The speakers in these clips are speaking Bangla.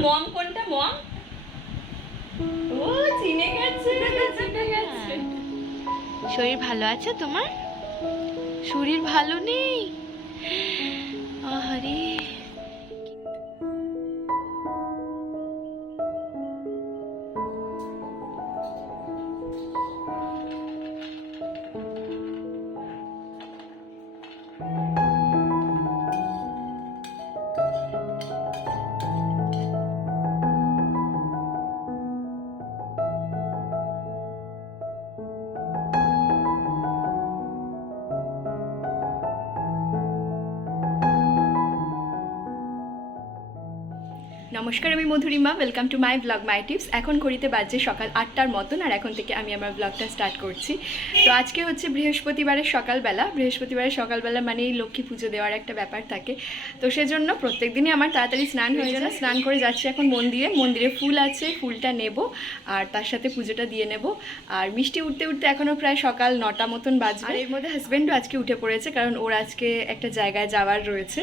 মম কোনটা, মম? ও, চিনে গেছে। চিনে গেছে শরীর ভালো আছে তোমার? শরীর ভালো নেই? আহারে। নমস্কার আমি Madhurima. Welcome to my blog my tips এখন ঘড়িতে বাজছে সকাল আটটার মতন আর এখন থেকে আমি আমার ব্লগটা স্টার্ট করছি। তো আজকে হচ্ছে বৃহস্পতিবারের সকালবেলা। বৃহস্পতিবারের সকালবেলা মানেই লক্ষ্মী পুজো দেওয়ার একটা ব্যাপার থাকে। তো সেজন্য প্রত্যেক দিনই আমার তাড়াতাড়ি স্নান হয়ে যায়। স্নান করে যাচ্ছি এখন মন্দিরে। মন্দিরে ফুল আছে ফুলটা নেব আর তার সাথে পুজোটা দিয়ে নেব। আর মিষ্টি উঠতে উঠতে এখনও প্রায় সকাল নটা মতন বাজবে। আর এর মধ্যে হাজব্যান্ডও আজকে উঠে পড়েছে কারণ ওর আজকে একটা জায়গায় যাওয়ার রয়েছে।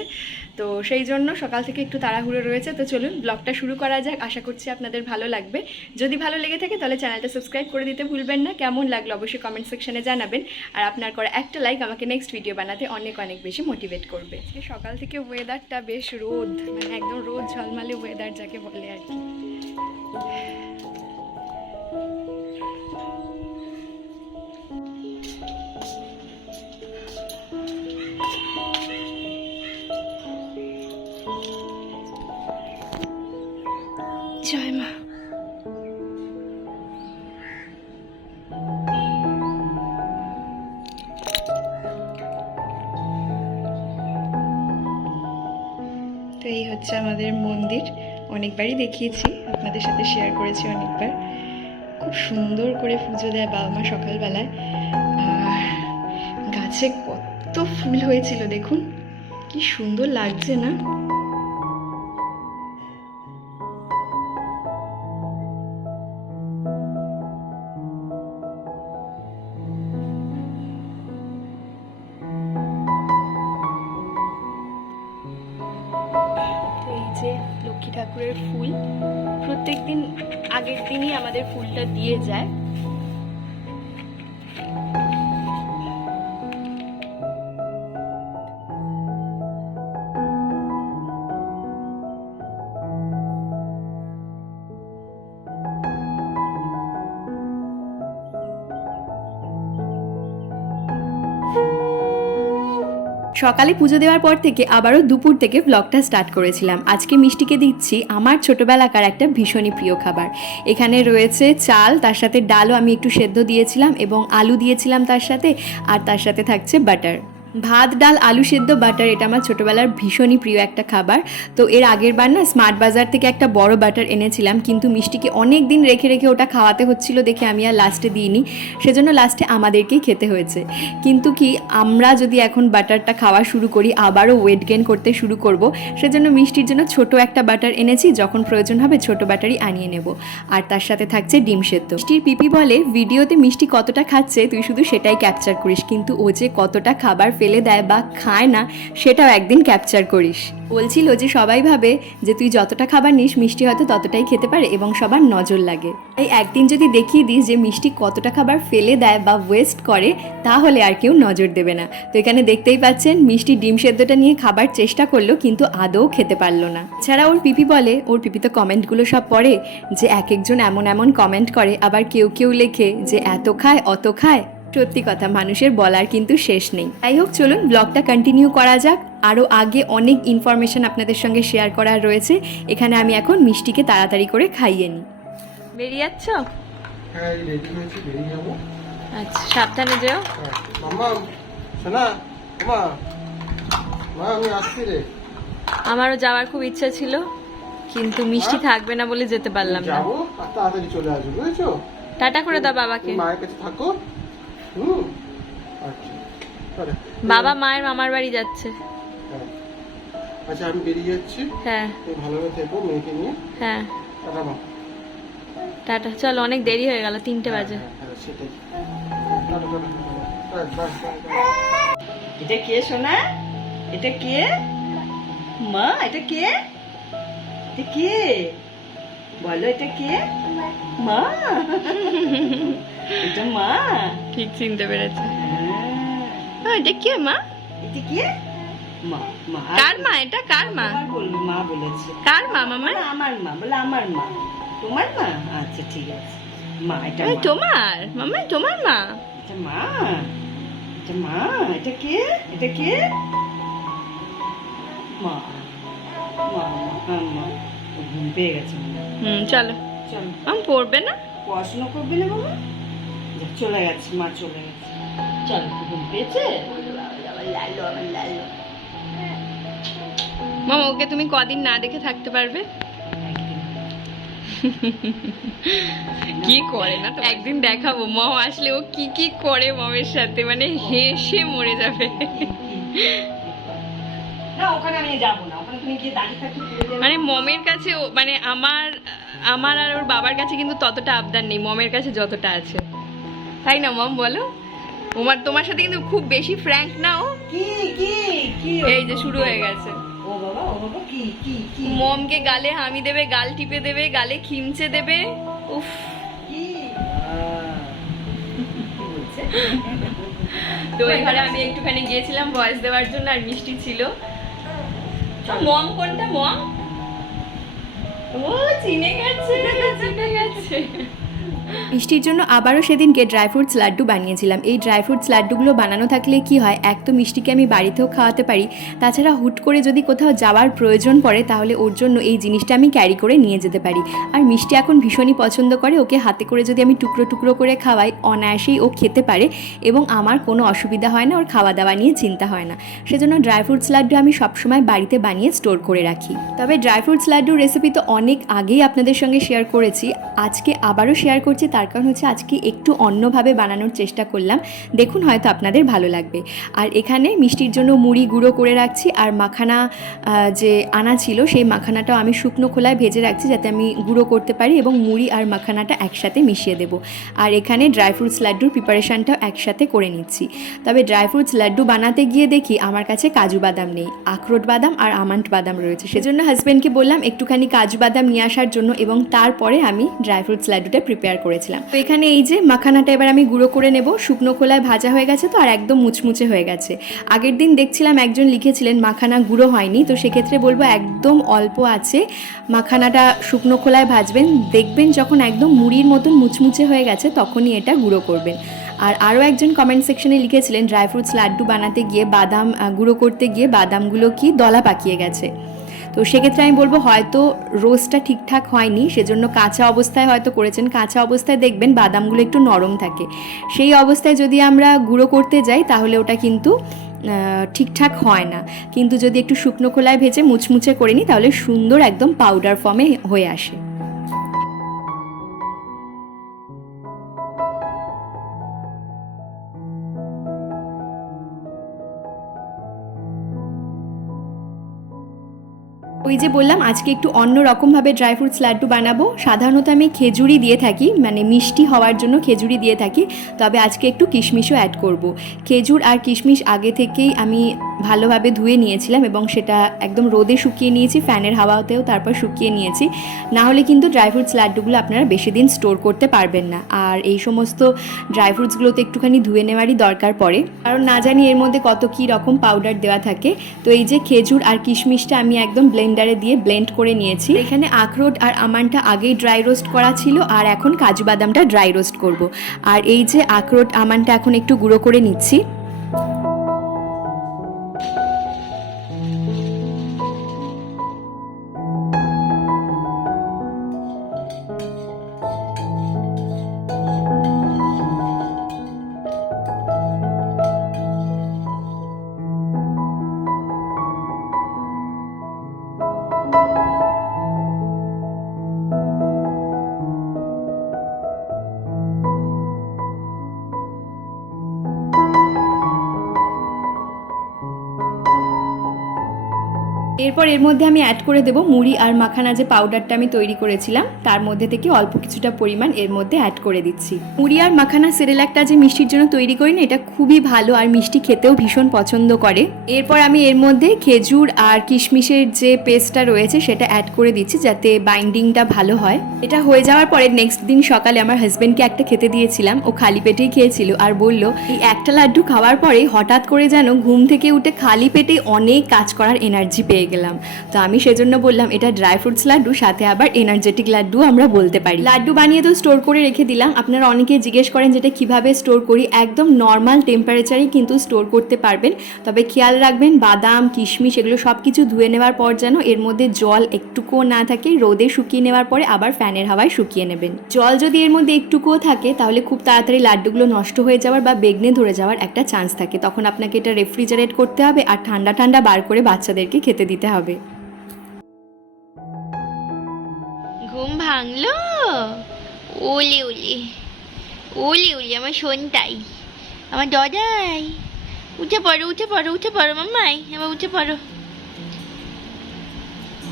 তো সেই জন্য সকাল থেকে একটু তাড়াহুড়ো রয়েছে। তো চলুন ব্লগটা শুরু করা যাক। আশা করছি আপনাদের ভালো লাগবে। যদি ভালো লেগে থাকে তাহলে চ্যানেলটা সাবস্ক্রাইব করে দিতে ভুলবেন না। কেমন লাগল অবশ্যই কমেন্ট সেকশানে জানাবেন। আর আপনার করা একটা লাইক আমাকে নেক্সট ভিডিও বানাতে অনেক অনেক বেশি মোটিভেট করবে। সকাল থেকে ওয়েদারটা বেশ রোদ মানে একদম রোদ ঝলমালে ওয়েদার যাকে বলে আর কি। জয় মা। তো এই হচ্ছে আমাদের মন্দির। অনেকবারই দেখিয়েছি, আপনাদের সাথে শেয়ার করেছি অনেকবার। খুব সুন্দর করে পুজো দেয় বাবা মা সকালবেলায়। আর গাছে কত ফুল হয়েছিল দেখুন। কি সুন্দর লাগছে না? দিনই আমাদের ফুলটা দিয়ে যায়। সকালে পুজো দেওয়ার পর থেকে আবারও দুপুর থেকে ব্লগটা স্টার্ট করেছিলাম। আজকে মিষ্টিকে দিচ্ছি আমার ছোটোবেলাকার একটা ভীষণই প্রিয় খাবার। এখানে রয়েছে চাল, তার সাথে ডালও আমি একটু সেদ্ধ দিয়েছিলাম এবং আলু দিয়েছিলাম তার সাথে, আর তার সাথে থাকছে বাটার ভাত, ডাল, আলু সেদ্ধ, বাটার, এটা আমার ছোটোবেলার ভীষণই প্রিয় একটা খাবার। তো এর আগের বার না স্মার্ট বাজার থেকে একটা বড় বাটার এনেছিলাম, কিন্তু মিষ্টিকে অনেক দিন রেখে রেখে ওটা খাওয়াতে হচ্ছিল দেখে আমি আর লাস্টে দিইনি। সেজন্য লাস্টে আমাদেরকেই খেতে হয়েছে। কিন্তু কি, আমরা যদি এখন বাটারটা খাওয়া শুরু করি, আবারও ওয়েট গেন করতে শুরু করব, সেজন্য মিষ্টির জন্য ছোট একটা বাটার এনেছি, যখন প্রয়োজন হবে ছোট বাটারই আনিয়ে নেব। আর তার সাথে থাকছে ডিম সেদ্ধ। মিষ্টির পিপি বলে, ভিডিওতে মিষ্টি কতটা খাচ্ছে, তুই শুধু সেটাই ক্যাপচার করিস। কিন্তু ও যে কতটা খাবার ফেলে দেয় বা খায় না, সেটাও একদিন ক্যাপচার করিস। বলছিল যে সবাই ভাবে যে তুই যতটা খাবার নিস, মিষ্টি হয়তো ততটাই খেতে পারে এবং সবার নজর লাগে। তাই একদিন যদি দেখিয়ে দিস যে মিষ্টি কতটা খাবার ফেলে দেয় বা ওয়েস্ট করে, তাহলে আর কেউ নজর দেবে না। তো এখানে দেখতেই পাচ্ছেন, মিষ্টি ডিম সেদ্ধটা নিয়ে খাবার চেষ্টা করল, কিন্তু আদৌ খেতে পারল না। ছাড়া ওর পিপি বলে, ওর পিপি তো কমেন্টগুলো সব পড়ে, যে এক একজন এমন এমন কমেন্ট করে, আবার কেউ কেউ লেখে যে এত খায়, অত খায় সত্যি কথা মানুষের বলার কিন্তু শেষ নেই। যাই হোক চলুন ব্লগটা কন্টিনিউ করা যাক। আরও আগে অনেক ইনফরমেশন আপনাদের সঙ্গে শেয়ার করার রয়েছে। এখানে আমি এখন মিষ্টিকে তাড়াতাড়ি করে খাইয়ে নিই। বেরিয়ে যাচ্ছ হ্যাঁ বেরিয়ে যাব। আচ্ছা সাবধানে যেও। হ্যাঁ শোনা মা মা আমি আসছি রে। আমারও যাওয়ার খুব ইচ্ছা ছিল কিন্তু মিষ্টি থাকবে না বলে যেতে পারলাম না। যাব আর তাড়াতাড়ি চলে আসব বুঝেছ? টাটা করে দাও বাবাকে। মায়ের কাছে থাকো। হুম। আচ্ছা। বাবা মায়ের মামার বাড়ি যাচ্ছে। হ্যাঁ। আচ্ছা আমি বেরিয়ে যাচ্ছি। হ্যাঁ। ভালোভাবে থেকো মেয়েকে নিয়ে। হ্যাঁ। টাটা চল অনেক দেরি হয়ে গেল তিনটে বাজে। এটা কে সোনা? এটা কে? মা এটা কে? এটা কে? বলো এটা কে? মা। এটা মা। ঠিক চিনতে পেরেছে। হ্যাঁ। এটা কে মা? এটা কে? মা মা। কার মা? এটা কার মা? বলল মা বলেছে। কার মা মামা? আমার মা বলে আমার মা। তোমার মা? আচ্ছা ঠিক আছে। মা এটা মা। তোমার? মামা তোমার মা? এটা মা। এটা মা। এটা কে? এটা কে? মা। মা ঘুম পেয়ে গেছে হুম চলো। চলো। আম পড়বে না? পড়াশোনা করবি না বাবা চলে গেছে মা চলে গেছে। চল ঘুম পেয়েছে? মামা ওকে তুমি কদিন না দেখে থাকতে পারবে? কি করে না একদিন দেখাবো। মম আসলে ও কি কি করে মমের সাথে মানে হেসে মরে যাবে। মানে মমের কাছে মানে আমার আমার আর ওর বাবার কাছে কিন্তু ততটা আবদার নেই। মমের কাছে যতটা আছে। তাই না মম? বলো। তোমার তোমার সাথে কিন্তু খুব বেশি ফ্র্যাঙ্ক না ও। কি কি কি? এই যে শুরু হয়ে গেছে। ও বাবা ও বাবা কি কি কি? মমকে গালে হামি দেবে গাল টিপে দেবে গালে খিমচে দেবে। উফ। কি? তো এবারে আমি একটুখানি গিয়েছিলাম ভয়েস দেওয়ার জন্য আর মিষ্টি ছিল। মম কোনটা মম? ও চিনে গেছে চিনে গেছে। মিষ্টির জন্য আবারও সেদিনকে ড্রাই ফ্রুটস লাড্ডু বানিয়েছিলাম। এই ড্রাই ফ্রুটস লাড্ডুগুলো বানানো থাকলে কি হয়? এক তো মিষ্টিকে আমি বাড়িতেও খাওয়াতে পারি। তাছাড়া হুট করে যদি কোথাও যাওয়ার প্রয়োজন পড়ে, তাহলে ওর জন্য এই জিনিসটা আমি ক্যারি করে নিয়ে যেতে পারি। আর মিষ্টি এখন ভীষণই পছন্দ করে। ওকে হাতে করে যদি আমি টুকরো টুকরো করে খাওয়াই, অনায়াসেই ও খেতে পারে এবং আমার কোনো অসুবিধা হয় না, ওর খাওয়া দাওয়া নিয়ে চিন্তা হয় না। সেজন্য ড্রাই ফ্রুটস লাড্ডু আমি সবসময় বাড়িতে বানিয়ে স্টোর করে রাখি। তবে ড্রাই ফ্রুটস লাড্ডুর রেসিপি তো অনেক আগেই আপনাদের সঙ্গে শেয়ার করেছি। আজকে আবারও শেয়ার করছি, তার কারণ হচ্ছে আজকে একটু অন্যভাবে বানানোর চেষ্টা করলাম। দেখুন হয়তো আপনাদের ভালো লাগবে। আর এখানে মিষ্টির জন্য মুড়ি গুঁড়ো করে রাখছি, আর মাখানা যে আনা ছিল, সেই মাখানাটাও আমি শুকনো খোলায় ভেজে রাখছি যাতে আমি গুঁড়ো করতে পারি এবং মুড়ি আর মাখানাটা একসাথে মিশিয়ে দেবো। আর এখানে ড্রাই ফ্রুটস লাড্ডুর প্রিপারেশনটাও একসাথে করে নিচ্ছি। তবে ড্রাই ফ্রুটস লাড্ডু বানাতে গিয়ে দেখি আমার কাছে কাজু বাদাম নেই, আখরোট বাদাম আর আমান্ট বাদাম রয়েছে। সেজন্য হাজব্যান্ডকে বললাম, একটুখানি কাজু বাদাম নিয়ে আসার জন্য এবং তারপরে আমি ড্রাই ফ্রুটস লাড্ডুটা প্রিপেয়ার করেছিলাম। তো এখানে এই যে মাখানাটা এবার আমি গুঁড়ো করে নেব। শুকনো খোলায় ভাজা হয়ে গেছে তো, আর একদম মুচমুচে হয়ে গেছে। আগের দিন দেখছিলাম একজন লিখেছিলেন, মাখানা গুঁড়ো হয়নি। তো সেক্ষেত্রে বলব একদম অল্প আছে। মাখানাটা শুকনো খোলায় ভাজবেন। দেখবেন যখন একদম মুড়ির মতন মুচমুচে হয়ে গেছে, তখনই এটা গুঁড়ো করবেন। আর আরও একজন কমেন্ট সেকশনে লিখেছিলেন, ড্রাই ফ্রুটস লাড্ডু বানাতে গিয়ে বাদাম গুঁড়ো করতে গিয়ে বাদামগুলো কি দলা পাকিয়ে গেছে। তো সেক্ষেত্রে আমি বলব হয়তো রোস্টটা ঠিকঠাক হয়নি, সেজন্য কাঁচা অবস্থায় হয়তো করেছেন। কাঁচা অবস্থায় দেখবেন বাদামগুলো একটু নরম থাকে। সেই অবস্থায় যদি আমরা গুঁড়ো করতে যাই, তাহলে ওটা কিন্তু ঠিকঠাক হয় না। কিন্তু যদি একটু শুকনো খোলায় ভেজে মুচমুচে করে নিই, তাহলে সুন্দর একদম পাউডার ফর্মে হয়ে আসে। ওই যে বললাম, আজকে একটু অন্য রকমভাবে ড্রাই ফ্রুটস লাড্ডু বানাবো সাধারণত আমি খেজুরি দিয়ে থাকি মানে মিষ্টি হওয়ার জন্য খেজুরি দিয়ে থাকি তবে আজকে একটু কিশমিশও অ্যাড করব। খেজুর আর কিশমিশ আগে থেকেই আমি ভালোভাবে ধুয়ে নিয়েছিলাম এবং সেটা একদম রোদে শুকিয়ে নিয়েছি, ফ্যানের হাওয়াতেও তারপর শুকিয়ে নিয়েছি। না হলে কিন্তু ড্রাই ফ্রুটস লাড্ডুগুলো আপনারা বেশি দিন স্টোর করতে পারবেন না। আর এই সমস্ত ড্রাই ফ্রুটসগুলোতে একটুখানি ধুয়ে নেওয়ারই দরকার পড়ে। কারণ না জানি এর মধ্যে কত কী রকম পাউডার দেওয়া থাকে। তো এই যে খেজুর আর কিশমিশটা আমি একদম ব্লেন্ডারে দিয়ে ব্লেন্ড করে নিয়েছি। এখানে আখরোট আর আমানটা আগেই ড্রাই রোস্ট করা ছিল আর এখন কাজু বাদামটা ড্রাই রোস্ট করব। আর এই যে আখরোট, আমানটা এখন একটু গুঁড়ো করে নিচ্ছি। এরপর এর মধ্যে আমি অ্যাড করে দেবো মুড়ি আর মাখানা যে পাউডারটা আমি তৈরি করেছিলাম, তার মধ্যে থেকে অল্প কিছুটা পরিমাণ এর মধ্যে অ্যাড করে দিচ্ছি। মুড়ি আর মাখানা সেরেলাকটা যে মিষ্টির জন্য তৈরি করি না, এটা খুবই ভালো আর মিষ্টি খেতেও ভীষণ পছন্দ করে। এরপর আমি এর মধ্যে খেজুর আর কিশমিশের যে পেস্টটা রয়েছে সেটা অ্যাড করে দিচ্ছি যাতে বাইন্ডিংটা ভালো হয়। এটা হয়ে যাওয়ার পরে নেক্সট দিন সকালে আমার হাজব্যান্ডকে একটা খেতে দিয়েছিলাম। ও খালি পেটেই খেয়েছিল আর বলল, এই একটা লাড্ডু খাওয়ার পরে হঠাৎ করে যেন ঘুম থেকে উঠে খালি পেটে অনেক কাজ করার এনার্জি পেয়ে গেলাম। তো আমি সেজন্য বললাম, এটা ড্রাই ফ্রুটস লাড্ডু, সাথে আবার এনার্জেটিক লাড্ডু আমরা বলতে পারি। লাড্ডু বানিয়ে তো স্টোর করে রেখে দিলাম। আপনারা অনেকে জিজ্ঞেস করেন যেটা কীভাবে স্টোর করি? একদম নর্মাল টেম্পারেচারেই কিন্তু স্টোর করতে পারবেন। তবে খেয়াল রাখবেন, বাদাম, কিশমিশ এগুলো সব কিছু ধুয়ে নেওয়ার পর যেন এর মধ্যে জল একটুকুও না থাকে, রোদে শুকিয়ে নেওয়ার পরে আবার ফ্যানের হাওয়ায় শুকিয়ে নেবেন। জল যদি এর মধ্যে একটুকুও থাকে, তাহলে খুব তাড়াতাড়ি লাড্ডুগুলো নষ্ট হয়ে যাওয়ার বা বেগনে ধরে যাওয়ার একটা চান্স থাকে। তখন আপনাকে এটা রেফ্রিজারেট করতে হবে আর ঠান্ডা ঠান্ডা বার করে বাচ্চাদেরকে খেতে দিতে হবে। ঘুম ভাঙলো? ওলে ওলে ওলে ওলে, আমার শোনটাই। আমার দদাই উঠে পড়ো উঠে পড়ো উঠে পড়ো মাম্মাই এবার উঠে পড়ো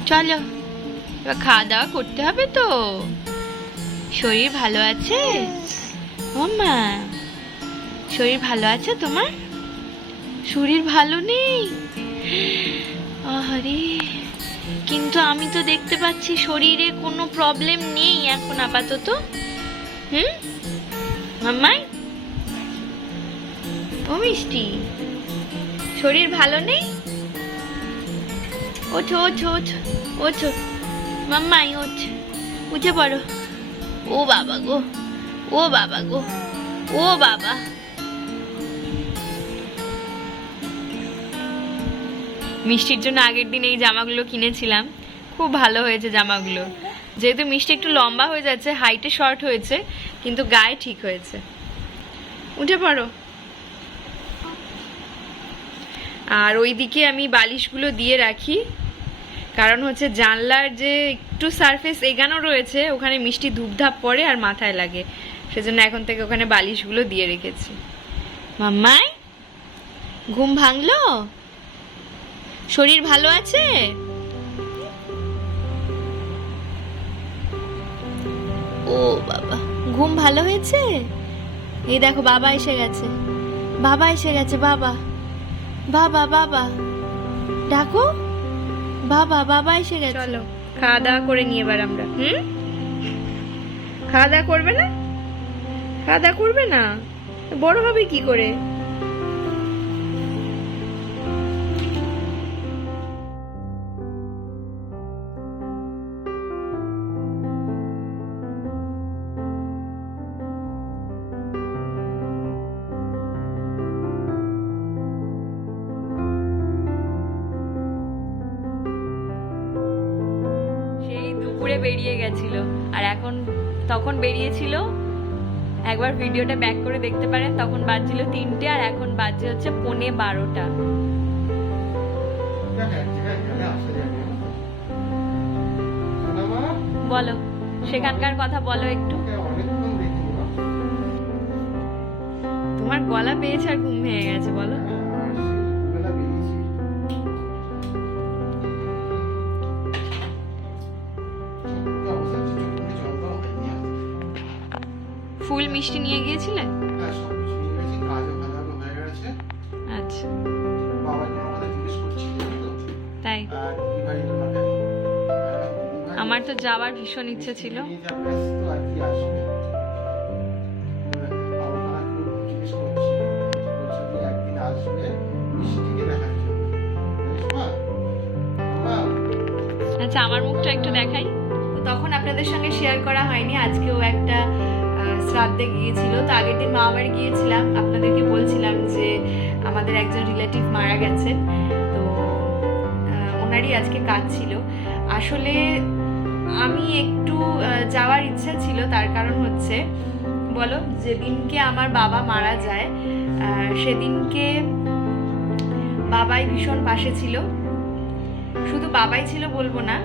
চলো এবার খাওয়া দাওয়া করতে হবে তো। শরীর ভালো আছে? মাম্মা, শরীর ভালো আছে তোমার? শরীর ভালো নেই? আহারে, কিন্তু আমি তো দেখতে পাচ্ছি শরীরে কোনো প্রবলেম নেই এখন আপাতত। হুম? মাম্মাই? ও মিষ্টি। শরীর ভালো নেই? ওঠো ওঠো ওঠো ওঠো। মাম্মাই, ওঠ। উঠে পড়ো। ও বাবা গো, ও বাবা গো, ও বাবা। মিষ্টির জন্য আগের দিন এই জামাগুলো কিনেছিলাম। খুব ভালো হয়েছে জামাগুলো। যেহেতু মিষ্টি একটু লম্বা হয়ে যাচ্ছে হাইটে শর্ট হয়েছে, কিন্তু গায়ে ঠিক হয়েছে। উঠে পড়ো। আর ওইদিকে আমি বালিশগুলো দিয়ে রাখি। কারণ হচ্ছে জানলার যে একটু সারফেস এগানো রয়েছে, ওখানে মিষ্টি ধূপধাপ পড়ে আর মাথায় লাগে। সেজন্য এখন থেকে ওখানে বালিশগুলো দিয়ে রেখেছি। মাম্মাই, ঘুম ভাঙলো? শরীর ভালো আছে? ও বাবা, ঘুম ভালো হয়েছে? এই দেখো, বাবা এসে গেছে। বাবা এসে গেছে, বাবা। বাবা বাবা। ডাকো। বাবা বাবা এসে গেছে। চলো, খাওয়া দাওয়া করে নিয়ে এবার আমরা, হুম? খাওয়া দাওয়া করবে না? খাওয়া দাওয়া করবে না? বড় হবে কি করে? বেরিয়ে গেছিল। আর এখন, তখন বেরিয়েছিল। একবার ভিডিওটা ব্যাক করে দেখতে পারেন, তখন বাজছিল তিনটে আর এখন বাজছে হচ্ছে পৌনে বারোটা। বলো, সেখানকার কথা বলো একটু। তোমার গলা পেয়েছে আর ঘুম ভেঙে গেছে, বেলা। মিষ্টি নিয়ে গিয়েছিলে হ্যাঁ, হয়ে। আচ্ছা। তাই দিদিভাই আমার তো যাওয়ার ভীষণ ইচ্ছে ছিল নিয়ে যাবে, ব্যস্ত আর কি আসবে। এবার বাবা ওখানে খুব জিজ্ঞেস করছিল। বলছে যে একদিন আসবে, মিষ্টিকে দেখার জন্য। জানিস মা? মা, আচ্ছা আমার মুখটা একটু দেখাই তখন আপনাদের সঙ্গে শেয়ার করা হয়নি আজকেও একটা শ্রাদ্ধে গিয়েছিল, তো আগের দিন মামা বাড়ি গিয়েছিলাম। আপনাদেরকে বলছিলাম যে আমাদের একজন রিলেটিভ মারা গেছেন, তো ওনারই আজকে কাজ ছিল। আসলে আমি একটু যাওয়ার ইচ্ছা ছিল, তার কারণ হচ্ছে, বলো, যেদিনকে আমার বাবা মারা যায় সেদিনকে বাবাই ভীষণ পাশে ছিল। শুধু বাবাই ছিল বলব না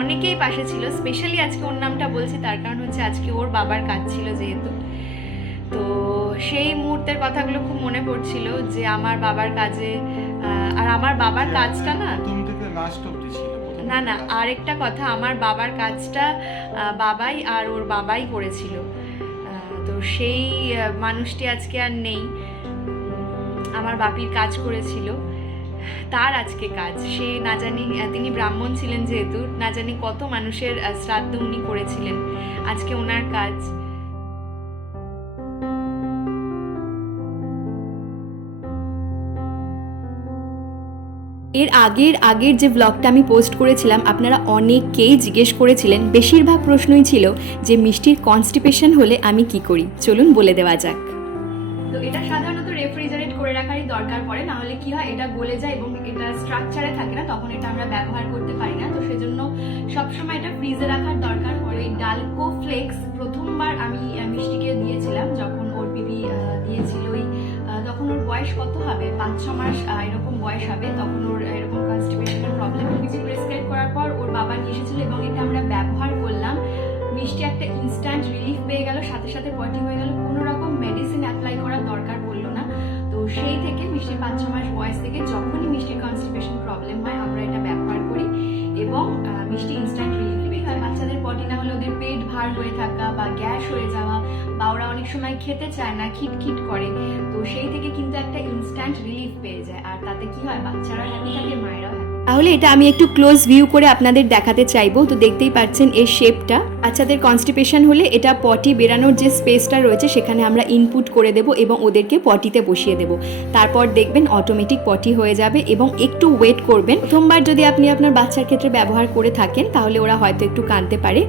অনেকেই পাশে ছিল স্পেশালি আজকে ওর নামটা বলছি তার কারণ হচ্ছে আজকে ওর বাবার কাজ ছিল যেহেতু। তো সেই মুহূর্তের কথাগুলো খুব মনে পড়ছিল যে আমার বাবার কাজে আর আমার বাবার কাজটা না না না আরেকটা কথা আমার বাবার কাজটা বাবাই আর ওর বাবাই করেছিল। তো সেই মানুষটি আজকে আর নেই। আমার বাপির কাজ করেছিল। তার আজকে কাজ। সে না জানি তিনি ব্রাহ্মণ ছিলেন যেহেতু না জানি কত মানুষের শ্রাদ্ধ উনি করেছিলেন। আজকে ওনার কাজ। এর আগের আগের যে ব্লগটা আমি পোস্ট করেছিলাম আপনারা অনেকেই জিজ্ঞেস করেছিলেন। বেশিরভাগ প্রশ্নই ছিল যে মিষ্টির কনস্টিপেশন হলে আমি কি করি? চলুন বলে দেওয়া যাক। তো এটা সাধারণত এটা গলে যায় এবং এটা স্ট্রাকচারে থাকে না, তখন এটা আমরা ব্যবহার করতে পারি না। তো সেজন্য সবসময় এটা ফ্রিজে রাখার দরকার। পড়ে এই ডালকো ফ্লেক্স প্রথমবার আমি মিষ্টিকে দিয়েছিলাম যখন ওর বিবি দিয়েছিল ওই তখন ওর বয়স কত হবে? পাঁচ, ছ মাস এরকম বয়স হবে। তখন ওর এরকম কনস্টিপেশনের প্রবলেম কিছু প্রেসক্রাইব করার পর ওর বাবা নিয়ে এসেছিল এবং এটা আমরা ব্যবহার করলাম। মিষ্টি একটা ইনস্ট্যান্ট রিলিফ পেয়ে গেল। সাথে সাথে পটি হয়ে গেল। কোনো রকম মেডিসিন অ্যাপ্লাই করার দরকার সেই থেকে মিষ্টি পাঁচ ছ মাস বয়স থেকে যখনই মিষ্টির কনস্টিপেশন প্রবলেম হয়, আমরা এটা ব্যবহার করি। এবং মিষ্টি ইনস্ট্যান্ট রিলিফ হয়। বাচ্চাদের পটি না হলে ওদের পেট ভার হয়ে থাকা বা গ্যাস হয়ে যাওয়া বা ওরা অনেক সময় খেতে চায় না, খিটখিট করে, তো সেই থেকে কিন্তু একটা ইনস্ট্যান্ট রিলিফ পেয়ে যায়। আর তাতে কি হয়, বাচ্চারা হ্যাপি থাকে মায়েরাও তাহলে এটা আমি একটু ক্লোজ ভিউ করে আপনাদের দেখাতে চাইব। তো দেখতেই পাচ্ছেন এর শেপটা বাচ্চাদের কনস্টিপেশন হলে এটা পটি বেরানোর যে স্পেসটা রয়েছে, সেখানে আমরা ইনপুট করে দেব এবং ওদেরকে পটিতে বসিয়ে দেব। তারপর দেখবেন অটোমেটিক পটি হয়ে যাবে এবং একটু ওয়েট করবেন। প্রথমবার যদি আপনি আপনার বাচ্চার ক্ষেত্রে ব্যবহার করে থাকেন, তাহলে ওরা হয়তো একটু কাঁদতে পারে।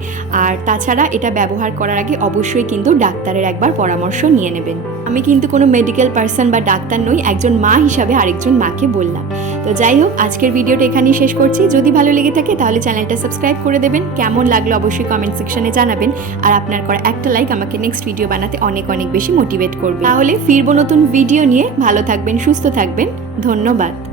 আর তাছাড়া এটা ব্যবহার করার আগে অবশ্যই কিন্তু ডাক্তারের একবার পরামর্শ নিয়ে নেবেন। আমি কিন্তু কোনো মেডিকেল পার্সন বা ডাক্তার নই, একজন মা হিসাবে আরেকজন মাকে বললাম। তো যাই হোক, আজকের ভিডিওটা এখানেই শেষ করছি। যদি ভালো লেগে থাকে তাহলে চ্যানেলটা সাবস্ক্রাইব করে দেবেন। কেমন লাগল অবশ্যই কমেন্ট সেকশনে জানাবেন। আর আপনার করা একটা লাইক আমাকে নেক্সট ভিডিও বানাতে অনেক অনেক বেশি মোটিভেট করবে। তাহলে ফিরবো নতুন ভিডিও নিয়ে। ভালো থাকবেন, সুস্থ থাকবেন। ধন্যবাদ।